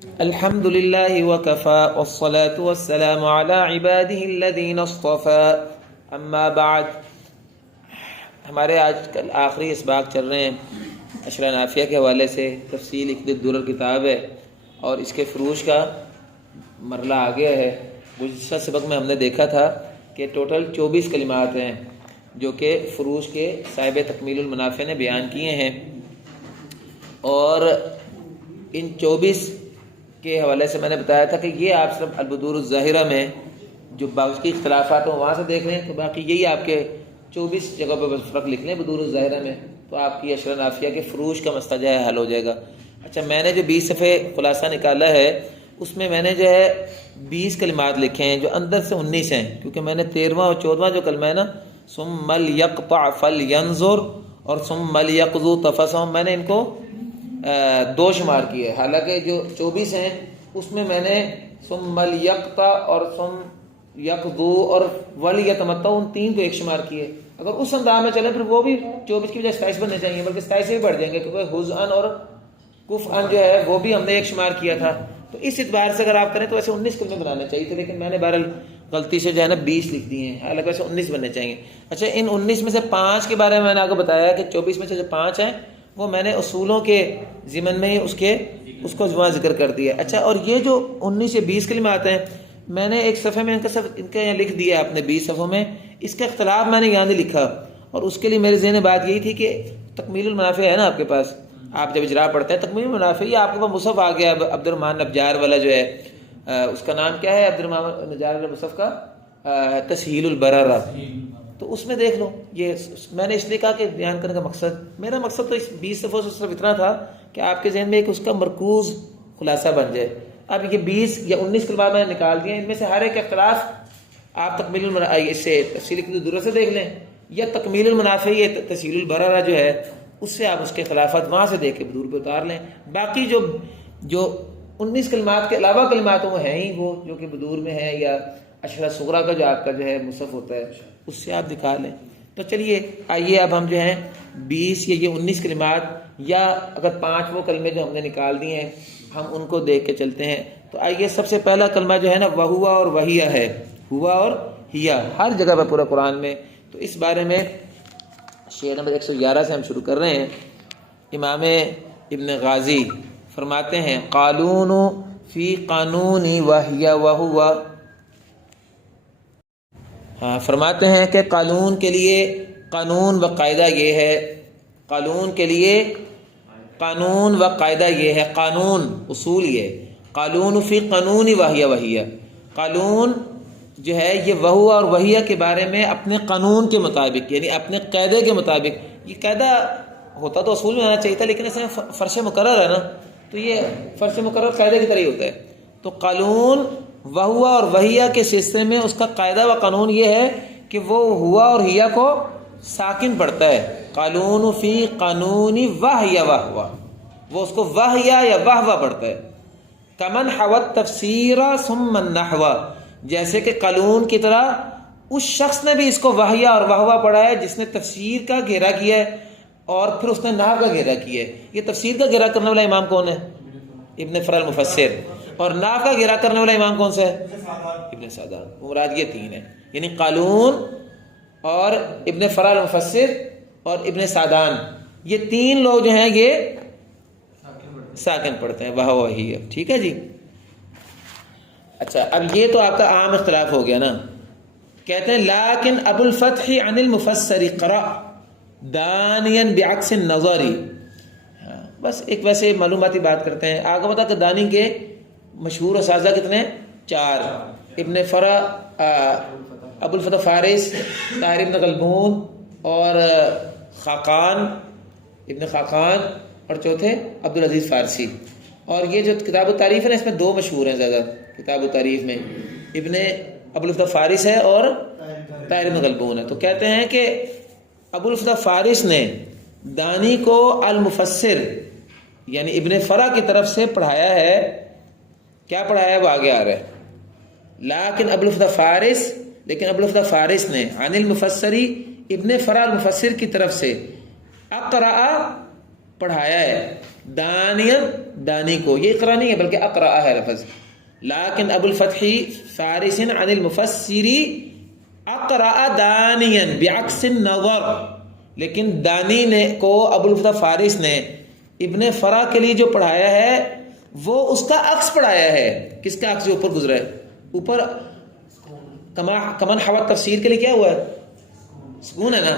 الحمد لله وكفى والصلاة والسلام على عباده الذين اصطفى اما بعد۔ ہمارے آج کل آخری اسباق چل رہے ہیں اشرا نافیہ کے حوالے سے۔ تفصیل اقد الدرر کتاب ہے اور اس کے فروش کا مرلہ آ گیا ہے۔ گزشتہ سبق میں ہم نے دیکھا تھا کہ ٹوٹل 24 کلمات ہیں جو کہ فروش کے صاحب تکمیل المنافع نے بیان کیے ہیں، اور ان 24 کے حوالے سے میں نے بتایا تھا کہ یہ آپ صرف البدور الظاہرہ میں جو باقی اختلافات ہوں وہاں سے دیکھ لیں، تو باقی یہی آپ کے 24 جگہ پہ فرق لکھ لیں بدور الظاہرہ میں، تو آپ کی اشرا نافیہ کے فروش کا مسئلہ جو ہے حل ہو جائے گا۔ اچھا، میں نے جو 20 صفحے خلاصہ نکالا ہے اس میں نے جو ہے 20 کلمات لکھے ہیں جو اندر سے 19 ہیں، کیونکہ میں نے 13واں اور 14واں جو کلمہ ہے نا، ثم لیقطع فلینظر اور ثم لیقضوا تفثهم، میں نے ان کو 2 شمار کیے، حالانکہ جو 24 ہیں اس میں نے ثم لیقطع اور ثم یقضوا اور ولیتمتع ان 3 کو 1 شمار کیے۔ اگر اس انداز میں چلیں پھر وہ بھی 24 کی بجائے 27 بننے چاہیے، بلکہ 27 سے بھی بڑھ جائیں گے، کیونکہ حزن اور کفن جو ہے وہ بھی ہم نے 1 شمار کیا تھا۔ تو اس اعتبار سے اگر آپ کریں تو ایسے 19 کلمے بنانے چاہیے تھے، لیکن میں نے بہرحال غلطی سے جو ہے نا 20 لکھ دیے ہیں، حالانکہ ویسے 19 بننے چاہیے۔ اچھا، ان 19 میں سے 5 کے بارے میں نے آپ کو بتایا کہ 24 میں سے جو 5 ہیں وہ میں نے اصولوں کے ضمن میں ہی اس کو وہاں ذکر کر دیا۔ اچھا، اور یہ جو 19 یا 20 کلمات ہیں میں نے ایک صفحے میں ان کا یہاں لکھ دیا اپنے 20 صفحوں میں، اس کا اختلاف میں نے یہاں نہیں لکھا، اور اس کے لیے میرے ذہن میں بات یہی تھی کہ تکمیل المنافع ہے نا آپ کے پاس، آپ جب اجرا پڑھتے ہیں تکمیل المنافع، یہ آپ کے پاس مصحف آ گیا عبد الرحمن نجار والا جو ہے، اس کا نام کیا ہے عبد الرحمن نجار والا مصحف کا؟ تسہیل البررہ، تو اس میں دیکھ لو۔ یہ میں نے اس لیے کہا کہ بیان کرنے کا میرا مقصد تو اس 20 صفحوں سے صرف اتنا تھا کہ آپ کے ذہن میں ایک اس کا مرکوز خلاصہ بن جائے۔ اب یہ 20 یا 19 کلمات میں نے نکال دیے، ان میں سے ہر ایک اختلاف آپ تکمیل اس سے تفصیل کی درست سے دیکھ لیں، یا تکمیل المنافع یا تسہیل البررہ جو ہے اس سے آپ اس کے خلافات وہاں سے دیکھ کے بدور پہ اتار لیں۔ باقی جو 19 کلمات کے علاوہ کلمات وہ ہیں ہی وہ جو کہ بدور میں ہے، یا اشرا صغرا کا جو آپ کا جو ہے مصحف ہوتا ہے اس سے آپ دکھا لیں۔ تو چلیے آئیے اب ہم جو ہیں 20 یا یہ 19 کلمات، یا اگر 5 وہ کلمے جو ہم نے نکال دیے ہیں ہم ان کو دیکھ کے چلتے ہیں۔ تو آئیے، سب سے پہلا کلمہ جو ہے نا وہوا اور وہیا ہے، ہوا اور ہیا، ہر جگہ پہ پورا قرآن میں۔ تو اس بارے میں شعر نمبر 111 سے ہم شروع کر رہے ہیں۔ امام ابن غازی فرماتے ہیں قالون فی قانونی وہیا وہوا، فرماتے ہیں کہ قانون کے لیے قانون و قاعدہ یہ ہے، قانون کے لیے قانون و قاعدہ یہ ہے، قانون اصول یہ، قالون فی قانونی وہیا وہیا، قانون جو ہے یہ وہوا اور وہیا کے بارے میں اپنے قانون کے مطابق، یعنی اپنے قاعدے کے مطابق۔ یہ قاعدہ ہوتا تو اصول میں آنا چاہیے تھا، لیکن اس میں فرش مقرر ہے نا، تو یہ فرش مقرر قاعدے کی طرح ہی ہوتا ہے۔ تو قانون وہوا اور وہیا کے سلسلے میں اس کا قاعدہ و قانون یہ ہے کہ وہ ہوا اور ہیا کو ساکن پڑھتا ہے، قالون فی قانونی وہیا وہوا، وہ اس کو وہیا یا وہوا پڑھتا ہے۔ کمن حوت تفسیر ثم النحو، جیسے کہ قانون کی طرح اس شخص نے بھی اس کو وہیا اور وہوا پڑھا ہے جس نے تفسیر کا گھیرا کیا ہے اور پھر اس نے نحو کا گھیرا کیا ہے۔ یہ تفسیر کا گھیرا کرنے والا امام کون ہے؟ ابن فرا المفسر۔ اور نحو کا گھیرا کرنے والا امام کون سا ہے؟ ابن سعدان۔ مراد یہ 3 ہیں، یعنی قالون اور ابن فرا المفسر اور ابن سعدان، یہ 3 لوگ جو ہیں یہ ساکن پڑھتے ہیں وہوا وہیا، ٹھیک ہے جی۔ اچھا، اب یہ تو آپ کا عام اختلاف ہو گیا نا۔ کہتے ہیں لیکن ابو الفتح عن المفسر قرأ دانیا بعکس النظری، بس ایک ویسے معلوماتی بات کرتے ہیں۔ آگے بتا کہ دانی کے مشہور اساتذہ کتنے؟ 4، ابن فرا، ابو الفتح فارس، طاہر ابن غلبون اور خاقان، ابن خاقان، اور چوتھے عبدالعزیز فارسی۔ اور یہ جو کتاب التعریف ہے نا، اس میں 2 مشہور ہیں زیادہ کتاب التعریف میں، ابن ابو الفتح فارس ہے اور طاہر ابن غلبون ہے۔ تو کہتے ہیں کہ ابو الفتح فارس نے دانی کو المفسر یعنی ابن فرا کی طرف سے پڑھایا ہے۔ کیا پڑھایا ہے وہ آگے آ رہا ہے۔ لیکن ابو الفتح فارس نے عن المفسری ابن فرا المفسر کی طرف سے اقرأ پڑھایا ہے، دانین دانی کو، یہ اقرا نہیں ہے بلکہ اقرا ہے لفظ. لیکن ابو الفتح فارس عن المفسری اقرا دانین بعکس النظر، لیکن دانی نے کو ابو الفتح فارس نے ابن فرا کے لیے جو پڑھایا ہے وہ اس کا عکس پڑھایا ہے. کس کا عکس؟ جو اوپر گزرا ہے. اوپر کمن حوت تفسیر کے لیے کیا ہوا ہے؟ سکون ہے نا.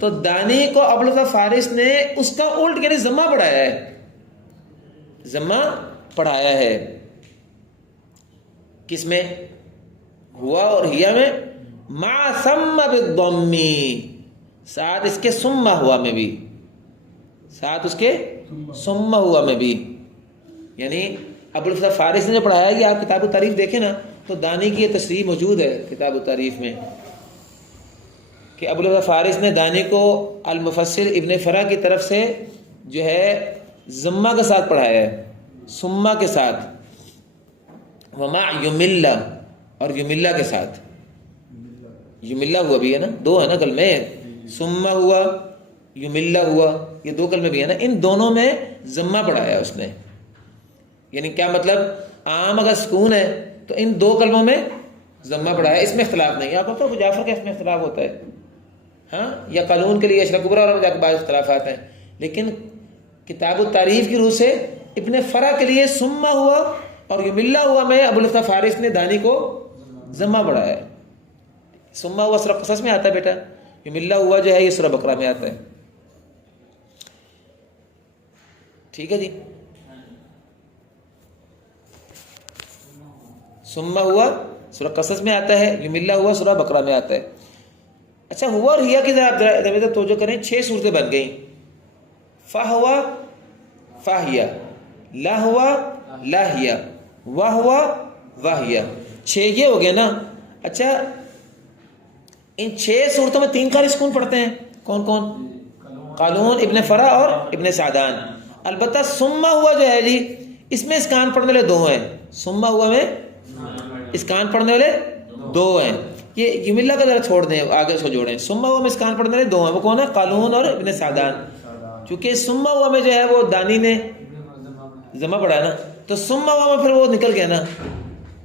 تو دانی کو ابو الفتح فارس نے اس کا الٹ یعنی ضمہ پڑھایا ہے، ضمہ پڑھایا ہے. کس میں؟ ہوا اور ہیا میں. مع ثم بالضم، ساتھ اس کے ثم ہوا میں بھی، ساتھ اس کے ثم ہوا میں بھی. یعنی ابو الفتح فارس نے جو پڑھایا کہ آپ کتاب التاریخ دیکھیں نا تو دانی کی یہ تصریح موجود ہے کتاب التاریخ میں کہ ابو الفتح فارس نے دانی کو المفسر ابن فرا کی طرف سے جو ہے ضمہ کے ساتھ پڑھایا ہے، ثم کے ساتھ. ومع یملا، اور یملا کے ساتھ. یملا ہوا بھی ہے نا، دو ہے نا کلمے، ثم ہوا یملا ہوا، یہ دو کلمے بھی ہے نا، ان دونوں میں ضمہ پڑھایا اس نے. یعنی کیا مطلب؟ عام اگر سکون ہے تو ان دو کلموں میں ضمہ پڑھایا ہے، اس میں اختلاف نہیں ہے. آپ کو جعفر کا اس میں اختلاف ہوتا ہے ہاں، یا قانون کے لیے اشرا کبرا اور جا کے بعض اختلافات ہیں، لیکن کتاب التاریخ کی روح سے ابن فرا کے لیے ثم ہوا اور یملا ہوا میں ابو الفتح فارس نے دانی کو ضمہ پڑھایا ہے. ثم ہوا سورہ قصص میں آتا ہے بیٹا، یملا ہوا جو ہے یہ سورہ بقرہ میں آتا ہے. ٹھیک ہے جی. ثم ہوا سورہ قصص میں آتا ہے، یملا ہوا سورہ بقرہ میں آتا ہے. اچھا ہوا اور ہیا کی ذرا توجہ کریں، 6 صورتیں بن گئیں. فہوا فاہیا، لا ہوا لاہیا، واہ ہوا واہیا، 6 یہ ہو گیا نا. اچھا ان 6 صورتوں میں 3 قاری سکون پڑھتے ہیں، کون کون؟ قالون، ابن فرا اور ابن سعدان. البتہ ثم ہوا جو ہے جی اس میں اسکان پڑھنے والے 2 ہیں. ثم ہوا میں اسکان پڑھنے والے 2 ہیں. یہ یملا کا ذرا چھوڑ دیں، آگے اس کو جوڑیں. ثم ہوا میں اسکان پڑھنے والے 2 ہیں، وہ کون ہے؟ قالون اور ابن سعدان. چونکہ ثم ہوا میں جو ہے وہ دانی نے ضمہ پڑھا ہے نا، تو ثم ہوا میں پھر وہ نکل گیا نا،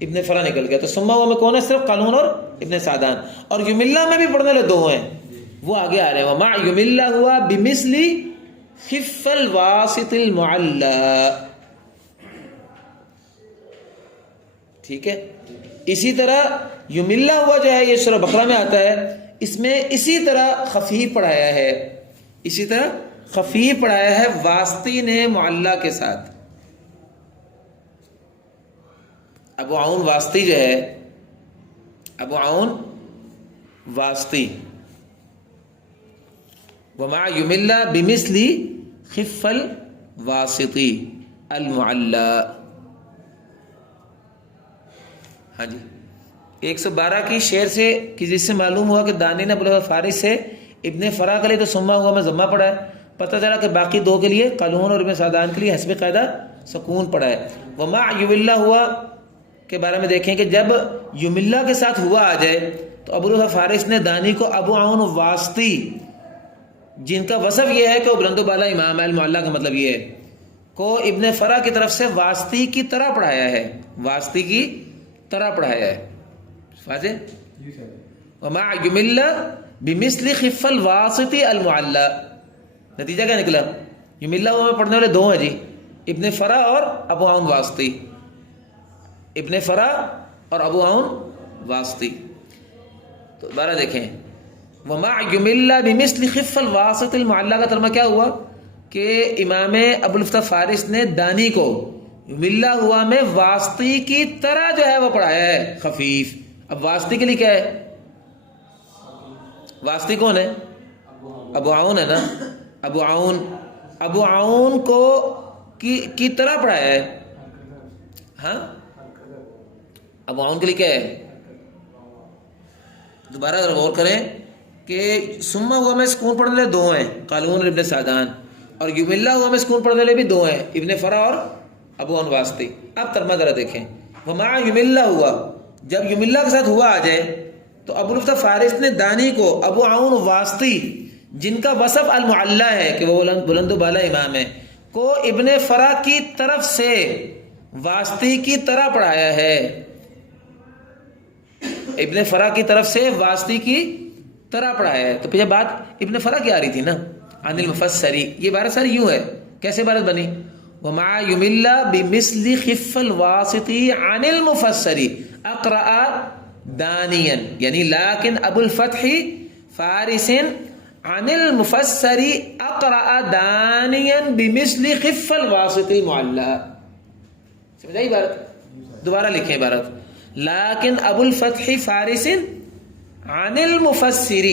ابن فرا نکل گیا. تو ثم ہوا میں کون ہے؟ صرف قالون اور ابن سعدان. اور یملا میں بھی پڑھنے والے 2 ہیں، وہ آگے آ رہے ہیں. ومع یملا ہوا بمثل خف الواسط المعلّ. ٹھیک ہے. اسی طرح یملا ہوا جو ہے یہ سورہ بقرہ میں آتا ہے، اس میں اسی طرح خفیف پڑھایا ہے، اسی طرح خفیف پڑھایا ہے واسطی نے معلّ کے ساتھ. ابو عون واسطی جو ہے، ابو عون واسطی. ومع یملا بمثل خف الواسطی المعلّ. ہاں جی. 112 کی شعر سے جس سے معلوم ہوا کہ دانی نے ابو الفتح فارس سے ابن فرا کے لیے تو ثم ہوا میں ضمہ پڑھا ہے، پتہ چلا کہ باقی 2 کے لیے قالون اور ابن سعدان کے لیے حسب قاعدہ سکون پڑھا ہے. ومع یملا ہوا کے بارے میں دیکھیں کہ جب یملا کے ساتھ ہوا آ جائے تو ابو الفتح فارس نے دانی کو ابو عون واسطی، جن کا وصف یہ ہے کہ وہ بلند و بالا امام ہے، المعلّ کا مطلب یہ ہے، کو ابن فرا کی طرف سے واسطی کی طرح پڑھایا ہے، واسطی کی طرح پڑھایا ہے. واضح؟ ومع یملا بمثل خف الواسط المعلّ. نتیجہ کیا نکلا؟ یملا میں پڑھنے والے 2 ہیں جی، ابن فرا اور ابو عون واسطی. ابن فرا اور ابو عون واسطی. تو دوبارہ دیکھیں، ومع یملا بمثل خف الواسط المعلّ کا ترجمہ کیا ہوا کہ امام ابو الفتح فارس نے دانی کو یملا ہوا میں واسطی کی طرح جو ہے وہ پڑھایا ہے خفیف. اب واسطی کے لیے کیا ہے؟ واسطی کون ہے؟ ابو عون ہے نا. ابو عون کو کی طرح پڑھایا ہے. ہاں ابو عون کے لیے کیا ہے؟ دوبارہ غور کریں کہ ثم ہوا میں سکون پڑھنے والے 2 ہیں، قالون اور ابن سعدان، اور یملا ہوا میں سکون پڑھنے والے بھی 2 ہیں، ابن فرا اور ابو عون واسطی. اب ترجمہ ذرا دیکھیں. ومع یملا ہوا، جب یملا کے ساتھ ہوا آ جائے تو ابو الفتح فارس نے دانی کو ابو عون واسطی، جن کا وصف المعلّ ہے کہ وہ بلند و بالا امام ہے، کو ابن فرا کی طرف سے واسطی کی طرح پڑھایا ہے. ابن فرا کی طرف سے واسطی کی طرح پڑھایا ہے. تو پھر بات ابن فرا کی آ رہی تھی نا, عن المفسری. یہ عبارت ساری یوں ہے. کیسے عبارت بنی؟ وَمَا يُمِلَّ بِمِثْلِ خِفَّ الْوَاسِطِ عَنِ الْمُفَسَّرِ اقرأ دانیاً, یعنی لیکن ابو الفتح فارس عن المفسر اقرأ دانیاً بمثل خف الواسط المعلّى. سمجھائی عبارت؟ دوبارہ لکھیں عبارت. لیکن ابو الفتح فارس عن المفسر,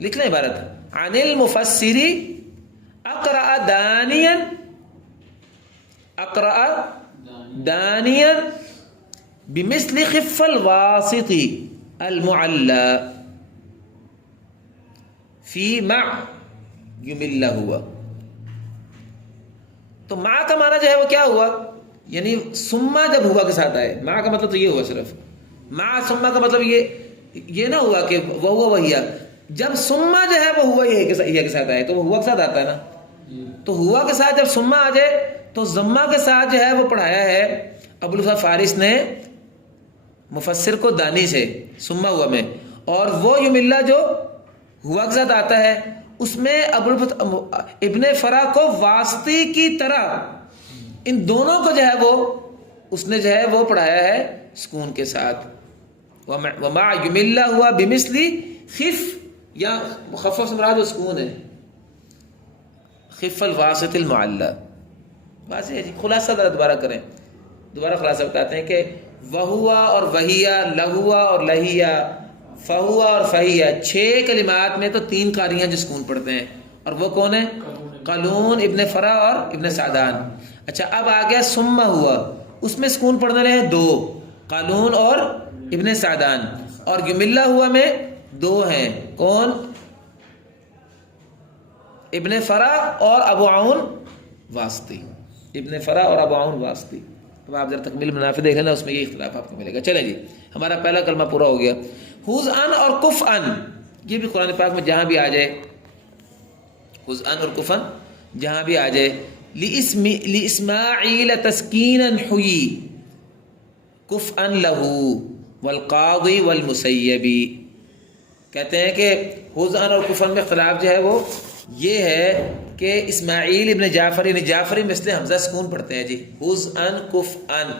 لکھ لیں عبارت, عن المفسر اقرأ دانیاً, اقرأ دانیاً بمثل خف الواسط المعلّى فی مع یملہ ہوا. تو مع کا معنی جو ہے وہ کیا ہوا؟ یعنی سما جب ہوا کے ساتھ آئے, مع کا مطلب تو یہ ہوا صرف. مع سما کا مطلب یہ نہ ہوا کہ وہ ہوا وہیا. جب سما جو ہے وہ ہوا یہ کے ساتھ آئے تو وہ ہوا کے ساتھ آتا ہے نا. تو ہوا کے ساتھ جب سما آ جائے تو ضمہ کے ساتھ جو ہے وہ پڑھایا ہے ابو الفتح فارس نے مفسر کو دانی سے سما ہوا میں. اور وہ یملہ جو ہوا کے ساتھ آتا ہے اس میں ابن فرا کو واسطی کی طرح ان دونوں کو جو ہے وہ اس نے جو ہے وہ پڑھایا ہے سکون کے ساتھ. وما یملہ ہوا بمثلی خف, یا مخفف سے مراد سکون ہے, خف الواسط المعلّى. واضح ہے جی. خلاصہ دوبارہ کریں, دوبارہ خلاصہ بتاتے ہیں کہ وہوا اور وہیا, لہوا اور لہیا, فہوا اور فہیا, 6 کلمات میں تو 3 قاریاں جو سکون پڑھتے ہیں, اور وہ کون ہیں؟ قالون, ابن فرا اور ابن سعدان. اچھا اب آ گیا سما ہوا, اس میں سکون پڑھنے رہے ہیں 2, قالون اور ابن سعدان. اور یملہ ہوا میں 2 ہیں, کون؟ ابن فرا اور ابو عون واسطی. ابن فرا اور ابو عون واسطی. اب آپ ذرا تکمیل منافع دیکھ لینا, اس میں یہ اختلاف آپ کو ملے گا. چلیں جی, ہمارا پہلا کلمہ پورا ہو گیا. حُزْ ان اور کف ان, یہ بھی قرآن پاک میں جہاں بھی آ جائے, حُزْ ان اور کف ان جہاں بھی آ جائے. لِإِسْمَاعِيلَ تَسْكِينًا حُيِّ کف ان لہو والقاضی والمسیبی. کہتے ہیں کہ حُزْ ان اور کف ان میں اختلاف جو ہے وہ یہ ہے کہ اسماعیل ابن جعفر یعنی جعفری مثل حمزہ سکون پڑھتے ہیں جی. حُزْ ان کف ان,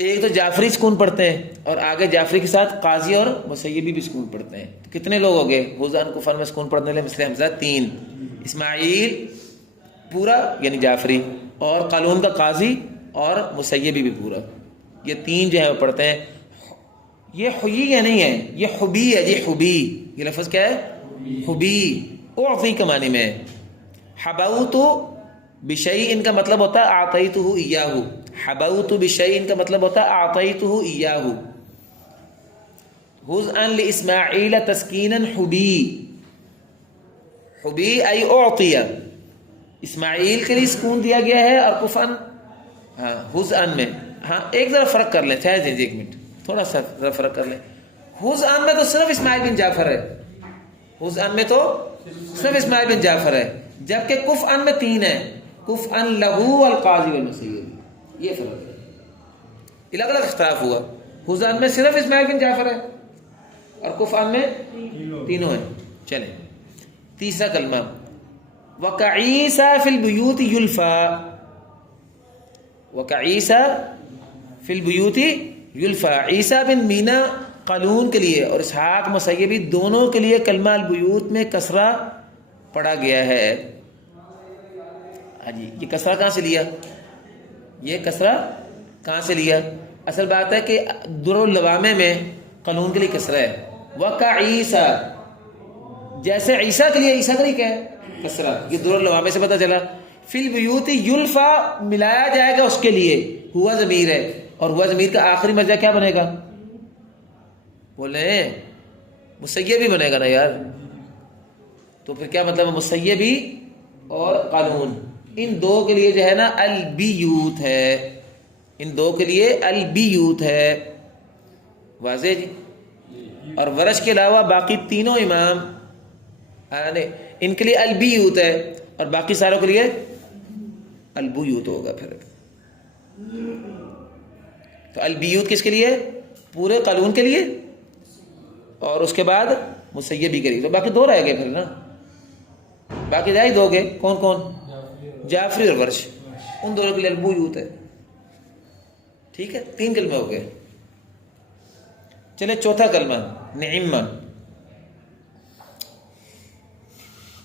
ایک تو جعفری سکون پڑھتے ہیں اور آگے جعفری کے ساتھ قاضی اور مسیبی بھی سکون پڑھتے ہیں. تو کتنے لوگ ہو گئے حُزْ ان کف ان میں سکون پڑھنے والے مثل حمزہ؟ 3. اسماعیل پورا یعنی جعفری, اور قالون کا قاضی اور مسیبی بھی پورا, یہ 3 جو ہیں وہ پڑھتے ہیں. یہ حی یا نہیں ہے, یہ حبی ہے جی. حبی یہ لفظ کیا ہے؟ حبی. اعطی کے معنی میں. حبوت بشیء کا مطلب ہوتا ہے اعطیتہ ایاہ. حبوت بشیء کا مطلب ہوتا ہے اعطیتہ ایاہ. حُزْ ان لاسماعیل تسکینا حبی. حبی ای اعطی, اسماعیل کے لیے سکون دیا گیا ہے. اور کفن ہاں حُزْ ان میں, ہاں ایک ذرا فرق کر لیں, ٹھہر جائیے ایک منٹ, تھوڑا سا ذرا فرق کر لیں. حُزْ ان میں تو صرف اسماعیل بن جعفر ہے, حُزْ ان میں تو صرف اسماعیل بن جعفر ہے, جبکہ کف ان میں 3 ہیں, کف ان لہو والقاضی والمسیب. یہ فرق ہے, الگ الگ اختلاف ہوا. حُزْ ان میں صرف اسماعیل بن جعفر ہے اور کف ان میں تینوں ہیں. چلیں تیسرا کلمہ, وَكَعِيسَى فِي الْبُيُوتِ يُلْفَى. وَكَعِيسَى فِي الْبُيُوتِ يُلْفَى, عیسیٰ بن مینا قالون کے لیے اور اسحاق مسیبی دونوں کے لیے کلمہ البیوت میں کسرہ پڑھا گیا ہے. ہاں جی, یہ کسرہ کہاں سے لیا؟ یہ کسرہ کہاں سے لیا؟ اصل بات ہے کہ در اللوامے میں قالون کے لیے کسرہ ہے. وَكَعِيسَى, جیسے عیسیٰ کے لیے, عیسیٰ کے لیے کیا ہے؟ کسرہ. یہ در اللوامے سے پتہ چلا. فی البیوت یلفا ملایا جائے گا اس کے لیے, ہوا ضمیر ہے, اور ہوا ضمیر کا آخری مرجع کیا بنے گا؟ بولیں مسیبی بنے گا نا یار. تو پھر کیا مطلب ہے؟ مسیبی اور قالون ان 2 کے لیے جو ہے نا البیوت ہے, ان 2 کے لیے البیوت ہے. واضح جی. اور ورش کے علاوہ باقی تینوں امام ان کے لیے البیوت ہے اور باقی ساروں کے لیے البیوت ہوگا پھر. تو البیوت کس کے لیے؟ پورے قالون کے لیے اور اس کے بعد مسیبی کے لیے. تو باقی دو رہ گئے پھر نا, باقی رہ ہی دو گے. کون کون؟ جعفری اور ورش, ان دونوں کے لیے البیوت ہے. ٹھیک ہے, 3 کلمے ہو گئے. چلے چوتھا کلمہ نعمہ.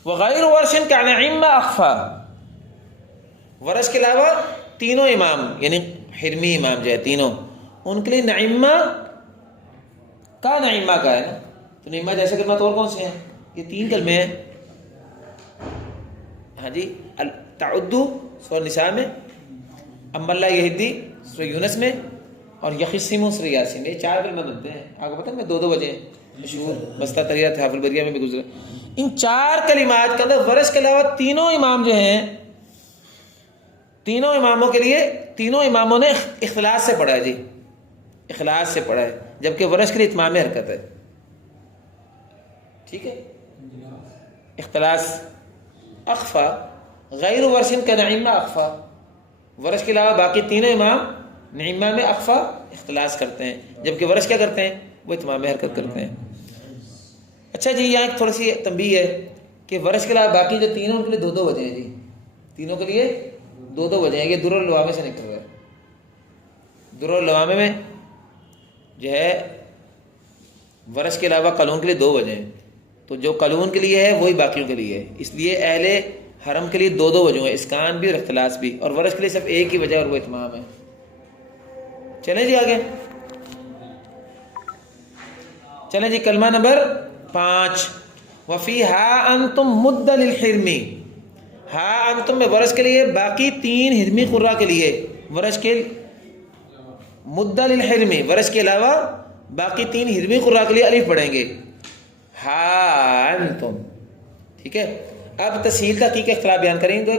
وغیر ورش کا نعمہ اخفا, ورش کے علاوہ تینوں امام یعنی حرمی امام جو ہے تینوں, ان کے لیے نعمہ کا نعمہ کا ہے نا. تو نعمہ جیسے کلمات اور کون سے ہیں؟ یہ 3 کلمے ہیں. ہاں جی, تعدو سورہ نساء میں, اما اللہ یہدی سورہ یونس میں, اور یخصمو سورہ یاسین میں. یہ 4 کلمے بنتے ہیں. آپ کو پتہ ہے میں 2 بجے مشہور بستہ تریہ تحف البریہ میں بھی گزرا. ان 4 کلمات کے اندر ورش کے علاوہ تینوں امام جو ہیں, تینوں اماموں کے لیے, تینوں اماموں نے اخلاص سے پڑھا ہے. جی اخلاص سے پڑھا ہے, جبکہ ورش کے لیے اتمام حرکت ہے. ٹھیک ہے, اخلاص اخفا. غیر ورشن کا نعمہ اخفا, ورش کے علاوہ باقی تینوں امام نعمہ میں اخفا اختلاس کرتے ہیں, جبکہ ورش کیا کرتے ہیں؟ وہ اتمام حرکت کرتے ہیں. اچھا جی, یہاں ایک تھوڑی سی تنبیہ ہے کہ ورش کے علاوہ باقی جو تینوں ان کے لیے 2 وجہ ہیں. جی تینوں کے لیے 2 وجہ ہیں. یہ در اللوامے سے نکل رہا ہے. در اللوامے میں جو ہے ورش کے علاوہ قالون کے لیے 2 وجہ ہیں. تو جو قالون کے لیے ہے وہی باقیوں کے لیے ہے. اس لیے اہل حرم کے لیے 2 وجہ ہیں, اسکان بھی اور اختلاس بھی, اور ورش کے لیے صرف ایک ہی وجہ اور وہ اتمام ہے. چلیں جی آگے. چلیں جی کلمہ نمبر 5. وفی ہا انتم مد للحرمی. ہا انتم میں ورش کے لیے باقی 3 حرمی قراء کے لیے ورش کے مد للحرمی, ورش کے علاوہ باقی 3 حرمی قراء کے لیے الف پڑھیں گے. ہا انتم. ٹھیک ہے, اب تسہیل کا حقیقی اختلاف بیان کریں گے.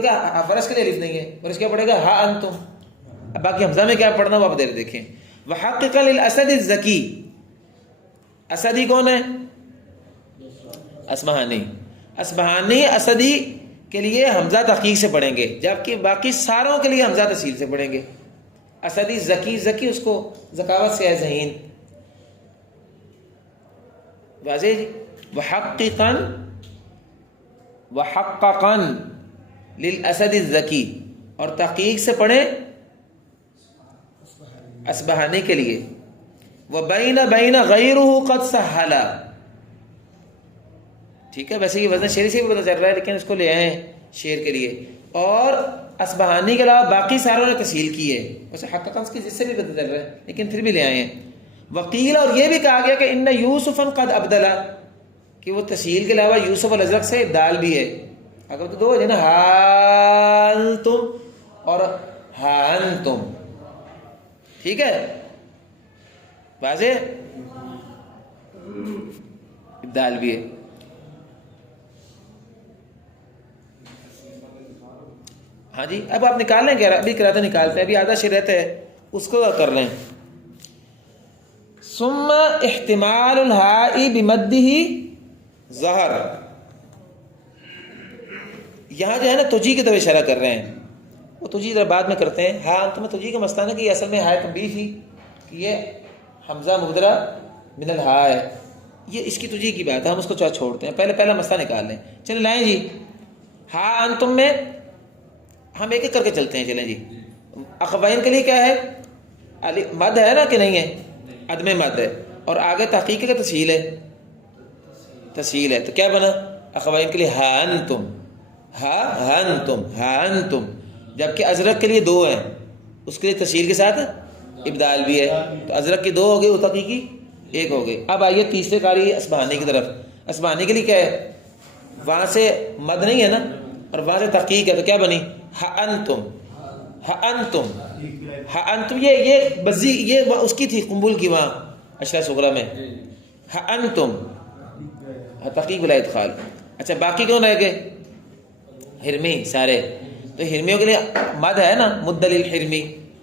ورش کے لیے الف نہیں ہے, ورش کیا پڑھے گا؟ ہا انتم. اب باقی حمزہ میں کیا پڑھنا وہ آپ دیر دیکھیں. وحقق للاسد الزکی. اسدی کون ہے؟ اصبہانی. اصبہانی اسدی کے لیے حمزہ تحقیق سے پڑھیں گے, جبکہ باقی ساروں کے لیے حمزہ تسہیل سے پڑھیں گے. اسدی زکی, زکی اس کو ذکاوت سے ہے, ذہین. واضح جی. وحققا وحققا للاسد الزکی, اور تحقیق سے پڑھیں اصبہانی کے لیے. وبین بین غیرہ قد سہلا. ٹھیک ہے, ویسے یہ وزن شعری سے بھی پتہ چل رہا ہے, لیکن اس کو لے آئے ہیں شعر کے لیے. اور اصبہانی کے علاوہ باقی ساروں نے تسہیل کی ہے, ویسے حقیقت اس کی جس سے بھی پتہ چل رہا ہے, لیکن پھر بھی لے آئے ہیں. وقیل, اور یہ بھی کہا گیا کہ ان یوسفا قد ابدلا, کہ وہ تسہیل کے علاوہ یوسف الازرق سے دال بھی ہے. اگر تو 2 ہے نا, حال تم اور ہان تم. ٹھیک ہے, واضح, دال بھی ہے. ہاں جی, اب آپ نکال لیں کیا؟ ابھی کراتے نکالتے ہیں, ابھی آدھا شعر رہتا ہے اس کو کر لیں. ثم احتمال الہاء بمدہ ظہر. یہاں جو ہے نا توجیہ کی طرف اشارہ کر رہے ہیں, وہ توجیہ ذرا بعد میں کرتے ہیں. ہاں تمہیں توجیہ کا مسئلہ ہے کہ یہ اصل میں ہائے تنبیہ تھی کہ یہ حمزہ مبدلہ من الہاء ہے. یہ اس کی توجیہ کی بات ہے, ہم اس کو چھوڑتے ہیں. پہلا مسئلہ نکال لیں. چلیں لائیں جی. ہاں انتم میں ہم ایک ایک کر کے چلتے ہیں. چلیں جی. اخوین کے لیے کیا ہے؟ مد ہے نا کہ نہیں ہے؟ عدم مد ہے, اور آگے تحقیق کا تسہیل ہے. تسہیل ہے تو کیا بنا؟ اخوین کے لیے ہا انتم, ہا انتم, ہا انتم. جبکہ ازرق کے لیے 2 ہیں, اس کے لیے تسہیل کے ساتھ ابدال بھی ہے. تو ازرق کی 2 ہو گئی, اتقی کی 1 ہو گئی. اب آئیے تیسرے قاری اصبہانی کی طرف. اصبہانی کے لیے کیا ہے؟ وہاں سے مد نہیں ہے نا, اور وہاں سے تحقیق ہے, تو کیا بنی؟ ہا انتم, ہا انتم, ہا انتم. یہ بزی یہ اس کی تھی قنبل کی وہاں اشرا صغرا میں. ہا انتم, تحقیق بلا ادخال. اچھا باقی کون رہ گئے؟ حرمی سارے. تو حرمیوں کے لیے مد ہے نا, مد للحرمی,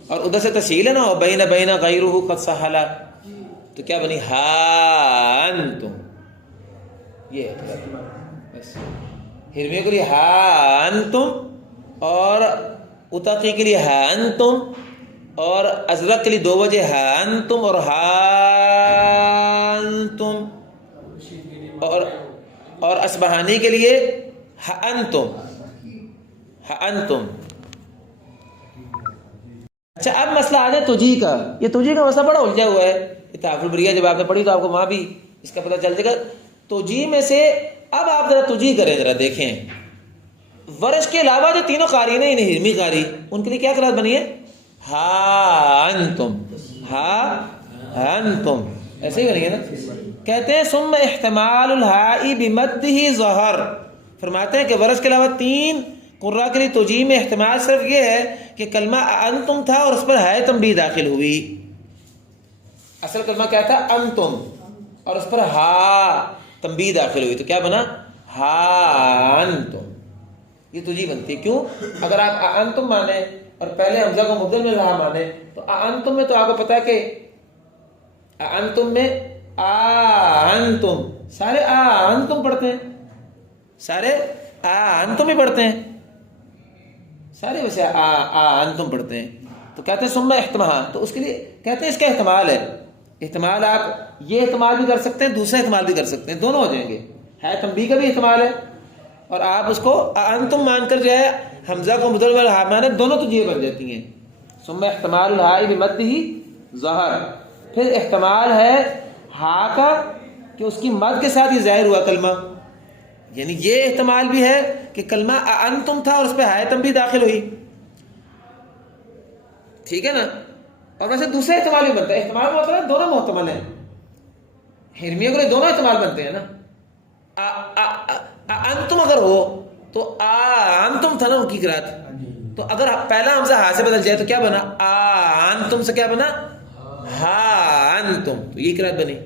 اور ادھر سے تسہیل ہے نا, بین بین غیرہ قد سہلا. تو کیا بنی؟ ہا انتم. یہ بس ہرمیوں کے لیے ہا انتم، اور اتقی کے لیے ہا انتم، اور ازرق کے لیے دو وجہ ہا انتم اور ہا انتم، اور اصبہانی کے لیے ہا انتم، ہا انتم۔ اچھا اب مسئلہ آ جائے توجیہ کا۔ یہ توجیہ کا مسئلہ بڑا الجھا ہوا ہے۔ تحفظ البریہ جب آپ نے پڑھی تو آپ کو وہاں بھی اس کا پتہ چل جائے گا۔ توجیہ میں سے اب آپ ذرا توجیہ کریں، ذرا دیکھیں ورش کے علاوہ جو تینوں قارئین ہیں ہرمی قاری، ان کے لیے کیا قرات بنی ہے؟ ہا انتم، ہا انتم، ایسے ہی بنی ہے نا۔ کہتے ہیں ثم احتمال الہاء بمدہ ظہر، فرماتے ہیں کہ ورش کے علاوہ تین قراء کے لیے توجیہ میں احتمال صرف یہ ہے کہ کلمہ انتم تھا اور اس پر ہائے تنبیہ داخل ہوئی۔ اصل کلمہ کیا تھا؟ انتم، اور اس پر ہا تنبیہ داخل ہوئی تو کیا بنا؟ ہا انتم۔ یہ توجیہ بنتی ہے۔ کیوں؟ اگر آپ انتم مانے اور پہلے حمزہ کو مبدل میں رہا مانے تو انتم میں تو آپ کو پتا ہے کہ انتم میں انتم سارے انتم پڑھتے ہیں، سارے انتم ہی پڑھتے ہیں، سارے ویسے انتم پڑھتے ہیں۔ تو کہتے ہیں ثم احتمال، تو اس کے لیے کہتے ہیں اس کا احتمال ہے۔ احتمال آپ یہ احتمال بھی کر سکتے ہیں، دوسرا احتمال بھی کر سکتے ہیں، دونوں ہو جائیں گے۔ ہے تنبیہ کا بھی احتمال ہے اور آپ اس کو انتم مان کر جو ہے حمزہ کو مبدل میں ہا مانے، دونوں توجیہ بن جاتی ہیں۔ ثم احتمال الہاء بمدہ ظہر، پھر احتمال ہے ہا کا کہ اس کی مد کے ساتھ ہی ظاہر ہوا کلمہ، یعنی یہ احتمال بھی ہے کہ کلمہ انتم تھا اور اس پہ ہائے تنبیہ داخل ہوئی، ٹھیک ہے نا۔ اور ویسے دوسرا احتمال بھی بنتا ہے، احتمال کا مطلب دونوں محتمل ہیں، ہرمیوں کے لیے دونوں احتمال بنتے ہیں نا۔ انتم اگر ہو تو انتم تھا نا ان کی قرات، تو اگر پہلا حمزہ ہا سے بدل جائے تو کیا بنا؟ انتم سے کیا بنا؟ ہا انتم، تو یہ قرات بنی۔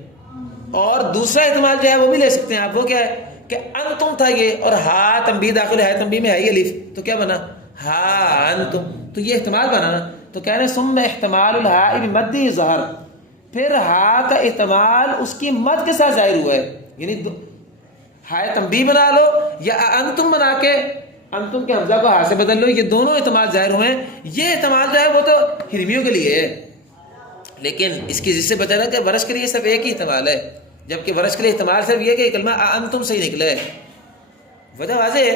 اور دوسرا احتمال جو ہے وہ بھی لے سکتے ہیں آپ، وہ کیا ہے کہ انتم تھا یہ اور ہا تنبیہ داخل ہے، تنبیہ میں ہے یہ الف، تو کیا بنا؟ ہا انتم، تو یہ احتمال بنا نا۔ تو کہہ رہے ہیں ثم احتمال الہاء بمدہ ظہر، پھر ہا کا احتمال اس کی مد کے ساتھ ظاہر ہوا ہے، یعنی ہائے تنبیہ بنا لو یا انتم بنا کے انتم کے حمزہ کو ہا سے بدل لو، یہ دونوں احتمال ظاہر ہوئے ہیں۔ یہ احتمال جو ہے وہ تو ہرمیوں کے لیے ہے، لیکن اس کی جس سے بتا تھا کہ ورش کے لیے صرف ایک ہی احتمال ہے، جبکہ ورش کے لیے احتمال صرف یہ کہ کلمہ انتم سے ہی نکلا ہے۔ وجہ واضح ہے،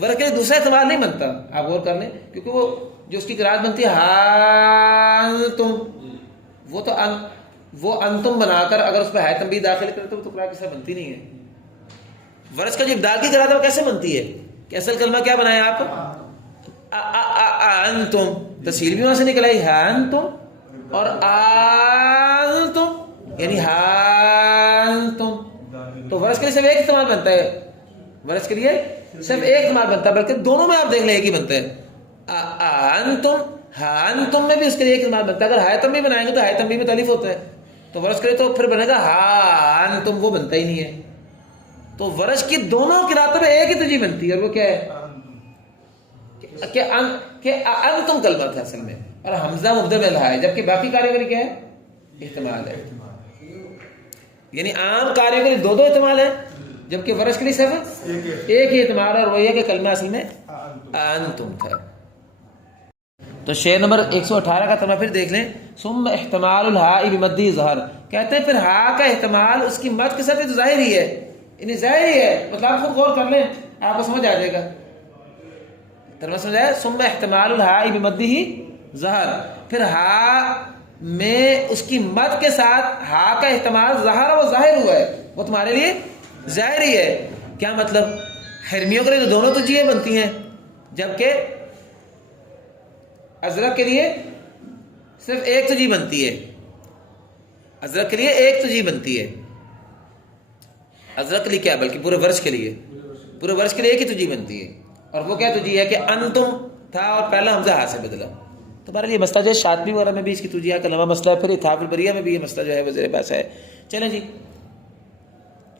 ورش کے لیے دوسرا احتمال نہیں بنتا، آپ غور کر لیں، کیونکہ وہ جو اس کی قرات بنتی ہے ہا انتم، وہ انتم بنا کر اگر اس پہ ہائے تنبیہ داخل کرے تو قرات کیسے بنتی نہیں ہے۔ ورش کا جو ابدال کی قرات ہے وہ کیسے بنتی ہے کہ اصل کلمہ کیا بنایا آپ؟ انتم، تسہیل بھی وہاں سے نکل آئی، ہا انتم اور انتم یعنی ہا انتم۔ تو ورش کے لیے صرف ایک استعمال بنتا ہے، ورش کے لیے صرف ایک استعمال بنتا ہے، بلکہ دونوں میں آپ دیکھ لیں ایک ہی بنتا ہے۔ انتم، ہا انتم میں بھی اس کے لیے ایک استعمال بنتا ہے۔ اگر ہائے تنبیہ بنائیں گے تو ہائے تنبیہ میں تالیف ہوتا ہے، تو ورش کے لیے تو پھر بنے گا ہا انتم، وہ بنتا ہی نہیں ہے۔ تو ورش کی دونوں قراتوں میں ایک ہی توجیہ بنتی ہے، اور وہ کیا ہے کہ انتم کلمہ تھا اصل میں، اور حمزہ مبدل میں ہے، جبکہ باقی قاریوں کے لیے کیا ہے؟ احتمال ہے۔ یعنی عام قاریوں کے لیے دو احتمال ہیں، جبکہ ورش کے لیے صرف ایک ہی احتمال ہے، اور وہ یہ کہ کلمہ اصل میں انتم تھا۔ تو شعر نمبر 118 کا ترجمہ پھر دیکھ لیں، ثم احتمال الہاء بمدہ ظہر، کہتے ہیں پھر ہا کا احتمال اس کی مد کے ساتھ تو ظاہر ہی ہے، یعنی ظاہر ہی ہے، مطلب خود غور کر لیں آپ کو سمجھ آ جائے گا۔ ترجمہ سمجھ آیا؟ ثم احتمال الہاء بمدہ ظہر، پھر ہا میں اس کی مد کے ساتھ ہا کا احتمال ظاہر، وہ ظاہر ہوا ہے، وہ تمہارے لیے ظاہر ہی ہے۔ کیا مطلب؟ حرمیوں کے لیے تو دونوں توجیہیں بنتی ہیں، جبکہ ازرق کے لیے صرف ایک توجیہ بنتی ہے، ازرق کے لیے ایک توجیہ بنتی ہے۔ ازرق کے لیے کیا، بلکہ پورے ورش کے لیے ایک ہی توجیہ بنتی ہے، اور وہ کیا توجیہ ہے کہ انتم تھا اور پہلا حمزہ ہا سے بدلا۔ تو بہرحال یہ مسئلہ جو ہے شاطبی وغیرہ میں بھی اس کی توجیہ کا لمبا مسئلہ ہے، پھر تحفظ البریہ میں بھی یہ مسئلہ جو ہے وزیر پاس ہے۔ چلیں جی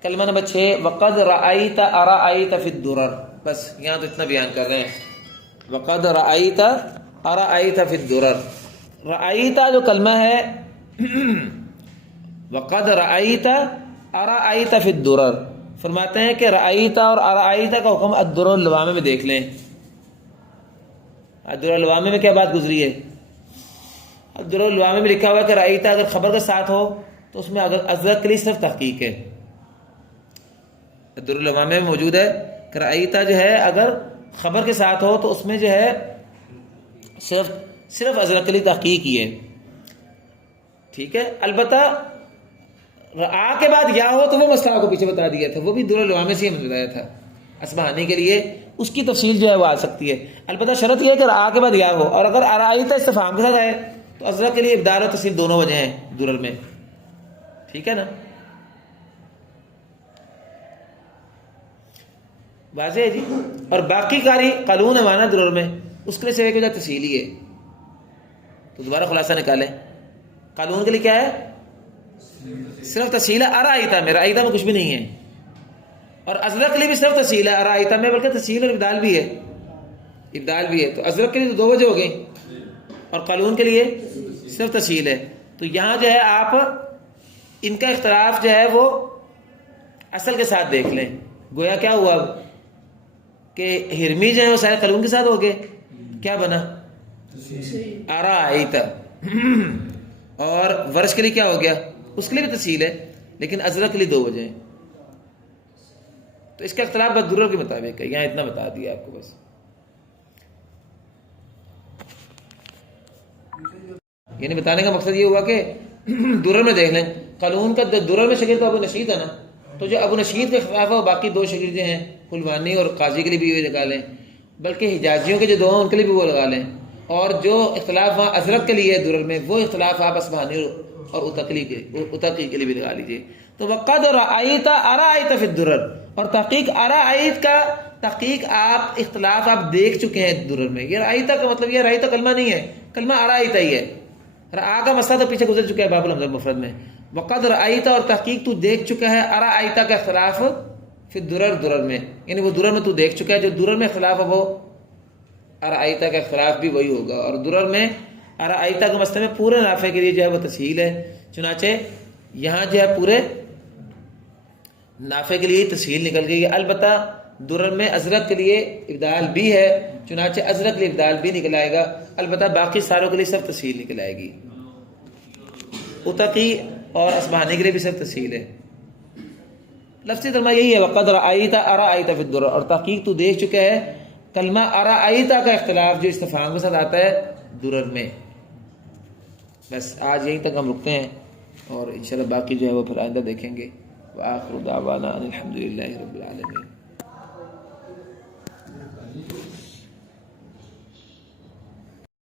کلمہ نمبر 6، وقد رأیت ارأیت فی الدرر، بس یہاں تو اتنا بیان کر رہے ہیں۔ وقد رأیت ارأیت فی الدرر، رأیت جو کلمہ ہے وقد رأیت ارأیت فی الدرر، فرماتے ہیں کہ رأیتا اور ارائیتا کا حکم الدر اللوامہ میں دیکھ لیں. الدر اللوامہ میں کیا بات گزری ہے؟ الدر اللوامہ میں لکھا ہوا ہے کہ رأیتا اگر خبر کے ساتھ ہو تو اس میں اگر ازرق کے لیے صرف تحقیق ہے. الدر اللوامہ میں موجود ہے کہ رأیتا جو ہے اگر خبر کے ساتھ ہو تو اس میں جو ہے صرف ازرق کے لیے تحقیق ہی ہے. ٹھیک ہے. البتہ رآ کے بعد یا ہو تو وہ مسئلہ کو پیچھے بتا دیا تھا, وہ بھی در اللوامہ سے ہی ہم نے بتایا تھا. اصبہانی کے لیے اس کی تفصیل جو ہے وہ آ سکتی ہے. البتہ شرط یہ ہے کہ رآ کے بعد یا ہو, اور اگر ارائیتا استفہام کے ساتھ آئے تو ازرق کے لیے ابدال و تفصیل دونوں وجہ ہیں درر میں. ٹھیک ہے نا, واضح ہے جی. اور باقی کاری قانون ہے مانا درر میں, اس کے لیے سوائے کی وجہ تفصیل ہی ہے. تو دوبارہ خلاصہ نکالیں, قانون کے لیے کیا ہے؟ صرف تفصیل ہے ارائیتا میں, رائیتا میں کچھ بھی نہیں ہے. اور ازرق کے لیے بھی صرف تفصیل ہے ارائیتا میں, بلکہ تفصیل اور ابدال بھی ہے, ابدال بھی ہے. تو ازرق کے لیے تو دو وجہ ہو گئی اور قانون کے لیے صرف تفصیل ہے. تو یہاں جو ہے آپ ان کا اختلاف جو ہے وہ اصل کے ساتھ دیکھ لیں. گویا کیا ہوا کہ ہرمی جو ہے وہ سارے قانون کے ساتھ ہو گئے, کیا بنا ارائیتا. اور ورش کے لیے کیا ہو گیا؟ اس کے لیے بھی تفصیل ہے لیکن ازرق کے لیے دو وجہ ہیں. تو اس کا اختلاف بس درر کے مطابق ہے. یہاں اتنا بتا دیا آپ کو بس. یعنی بتانے کا مقصد یہ ہوا کہ درر میں دیکھ لیں, قانون کا درر میں شکل تو ابو نشید ہے نا, تو جو ابو نشید کے خلاف ہے وہ باقی دو شکل جو ہیں حلوانی اور قاضی کے لیے بھی یہ لگا لیں, بلکہ حجازیوں کے جو دو ہیں ان کے لیے بھی وہ لگا لیں. اور جو اختلاف وہاں ازرق کے لیے درر میں, وہ اختلاف آپ اصبہانی اور اتقی کے لیے بھی لگا لیجیے. تو وقد رأیتا ارائیتا فی الدرر, اور تحقیق ارائیت کا تحقیق آپ اختلاف آپ دیکھ چکے ہیں درر میں. یہ رأیتا کا مطلب یہ رأیتا کلمہ نہیں ہے, کلمہ ارائیتا ہی ہے. رآ کا مسئلہ تو پیچھے گزر چکا ہے باب الحمد مفرد میں. وقد رأیتا اور تحقیق تو دیکھ چکا ہے ارائیتا کا اختلاف فی الدرر, درر میں, یعنی وہ درر میں تو دیکھ چکا ہے. جو درر میں اختلاف ہے وہ ارائیتا کا اختلاف بھی وہی ہوگا. اور درر میں ارائیتا کے مسئلے میں پورے نافع کے لیے جو ہے وہ تفصیل ہے. چنانچہ یہاں جو ہے پورے نافع کے لیے تفصیل نکل گئی ہے. البتہ درر میں ازرق کے لیے ابدال بھی ہے, چنانچہ ازرق کے لیے ابدال بھی نکل آئے گا. البتہ باقی ساروں کے لیے سب تفصیل نکل آئے گی. اتقی اور اصبہانی کے لیے بھی سب تفصیل ہے. لفظی ترجمہ یہی ہے وقد رأیتا ارائیتا فی الدرر, اور تحقیق تو دیکھ چکا ہے کلمہ ارائیتا کا اختلاف جو استفہام کے ساتھ آتا ہے درر میں. بس آج یہیں تک ہم رکتے ہیں اور انشاءاللہ باقی جو ہے وہ پھر آئندہ دیکھیں گے. وآخر دعوانا ان الحمد للہ رب العالمین.